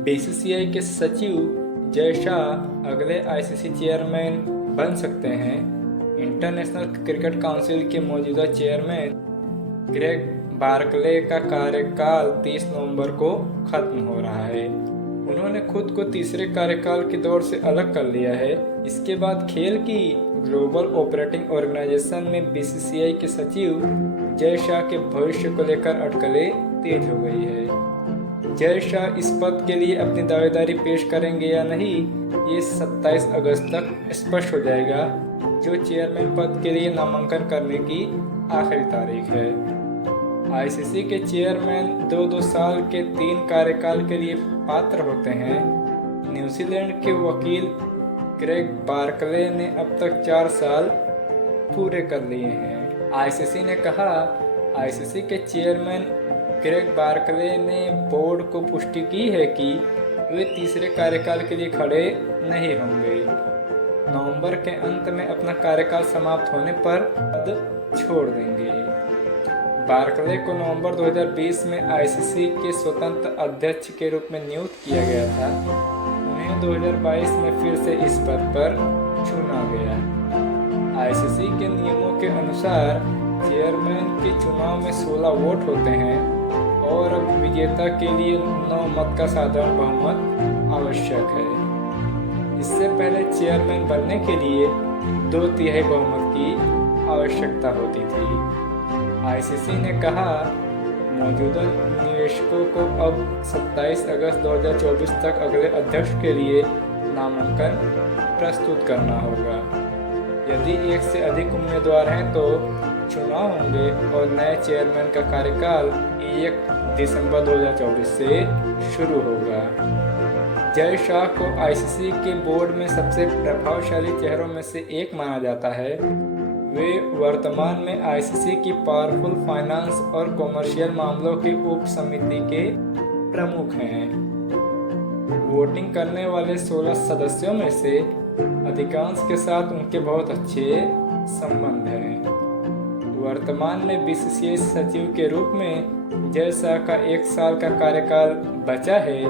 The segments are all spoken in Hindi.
बीसीसीआई के सचिव जय शाह अगले आईसीसी चेयरमैन बन सकते हैं। इंटरनेशनल क्रिकेट काउंसिल के मौजूदा चेयरमैन ग्रेग बार्कले का कार्यकाल 30 नवंबर को खत्म हो रहा है। उन्होंने खुद को तीसरे कार्यकाल की दौड़ से अलग कर लिया है। इसके बाद खेल की ग्लोबल ऑपरेटिंग ऑर्गेनाइजेशन में बीसीसीआई के सचिव जय शाह के भविष्य को लेकर अटकलें तेज हो गई है। जय शाह इस पद के लिए अपनी दावेदारी पेश करेंगे या नहीं, ये 27 अगस्त तक स्पष्ट हो जाएगा, जो चेयरमैन पद के लिए नामांकन करने की आखिरी तारीख है। आईसीसी के चेयरमैन 2-2 साल के 3 कार्यकाल के लिए पात्र होते हैं। न्यूजीलैंड के वकील ग्रेग बार्कले ने अब तक 4 साल पूरे कर लिए हैं। आईसीसी ने कहा, आईसीसी के चेयरमैन ग्रेग बार्कले ने बोर्ड को पुष्टि की है कि वे तीसरे कार्यकाल के लिए खड़े नहीं होंगे। नवंबर के अंत में अपना कार्यकाल समाप्त होने पर पद छोड़ देंगे। बार्कले को नवंबर 2020 में आईसीसी के स्वतंत्र अध्यक्ष के रूप में नियुक्त किया गया था। उन्हें 2022 में फिर से इस पद पर चुना गया। आईसीसी के नियमों के अनुसार चेयरमैन के चुनाव में 16 वोट होते हैं और अब विजेता के लिए 9 मत का साधारण बहुमत आवश्यक है। इससे पहले चेयरमैन बनने के लिए 2/3 बहुमत की आवश्यकता होती थी। आईसीसी ने कहा, मौजूदा निवेशकों को अब 27 अगस्त 2024 तक अगले अध्यक्ष के लिए नामांकन प्रस्तुत करना होगा। यदि एक से अधिक उम्मीदवार हैं तो चुनाव होंगे और नए चेयरमैन का कार्यकाल 1 दिसंबर 2024 से शुरू होगा। जय शाह को आईसीसी के बोर्ड में सबसे प्रभावशाली चेहरों में से एक माना जाता है। वे वर्तमान में आईसीसी की पावरफुल फाइनेंस और कॉमर्शियल मामलों की उप समिति के प्रमुख हैं। वोटिंग करने वाले 16 सदस्यों में से अधिकांश के साथ उनके बहुत अच्छे संबंध हैं। वर्तमान में बीसीसीआई सचिव के रूप में जय शाह का 1 साल का कार्यकाल बचा है,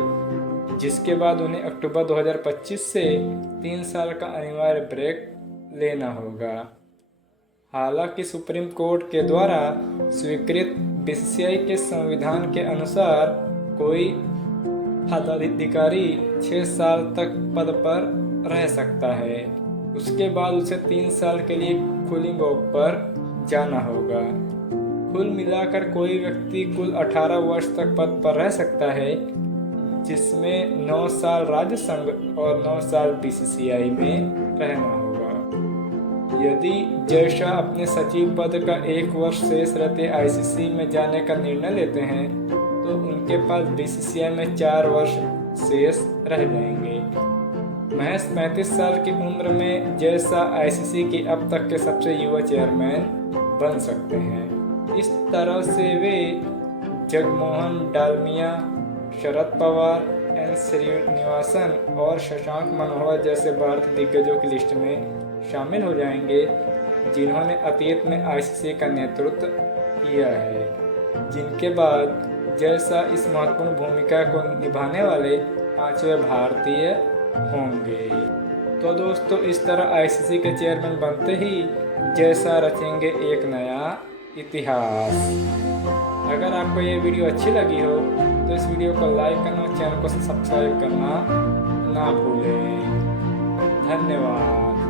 जिसके बाद उन्हें अक्टूबर 2025 से 3 साल का अनिवार्य ब्रेक लेना होगा। हालांकि सुप्रीम कोर्ट के द्वारा स्वीकृत बीसीसीआई के संविधान के अनुसार कोई पदाधिकारी 6 साल तक पद पर रह सकता है। उसके बाद उसे 3 साल के लिए कूलिंग ऑफ पर जाना होगा। कुल मिलाकर कोई व्यक्ति कुल 18 वर्ष तक पद पर रह सकता है, जिसमें 9 साल राज्य संघ और 9 साल बीसीसीआई में रहना होगा। यदि जय शाह अपने सचिव पद का 1 वर्ष शेष रहते आईसीसी में जाने का निर्णय लेते हैं तो उनके पास बीसीसीआई में 4 वर्ष शेष रह जाएंगे। महज 35 साल की उम्र में जय शाह आईसीसी की अब तक के सबसे युवा चेयरमैन बन सकते हैं। इस तरह से वे जगमोहन डालमिया, शरद पवार, एन श्रीनिवासन और शशांक मनोहर जैसे भारतीय दिग्गजों की लिस्ट में शामिल हो जाएंगे, जिन्होंने अतीत में आईसीसी का नेतृत्व किया है। जिनके बाद जय शाह इस महत्वपूर्ण भूमिका को निभाने वाले 5वें भारतीय होंगे। तो दोस्तों, इस तरह आईसीसी के चेयरमैन बनते ही जय शाह रचेंगे एक नया इतिहास। अगर आपको ये वीडियो अच्छी लगी हो तो इस वीडियो को लाइक करना और चैनल को सब्सक्राइब करना ना भूलें। धन्यवाद।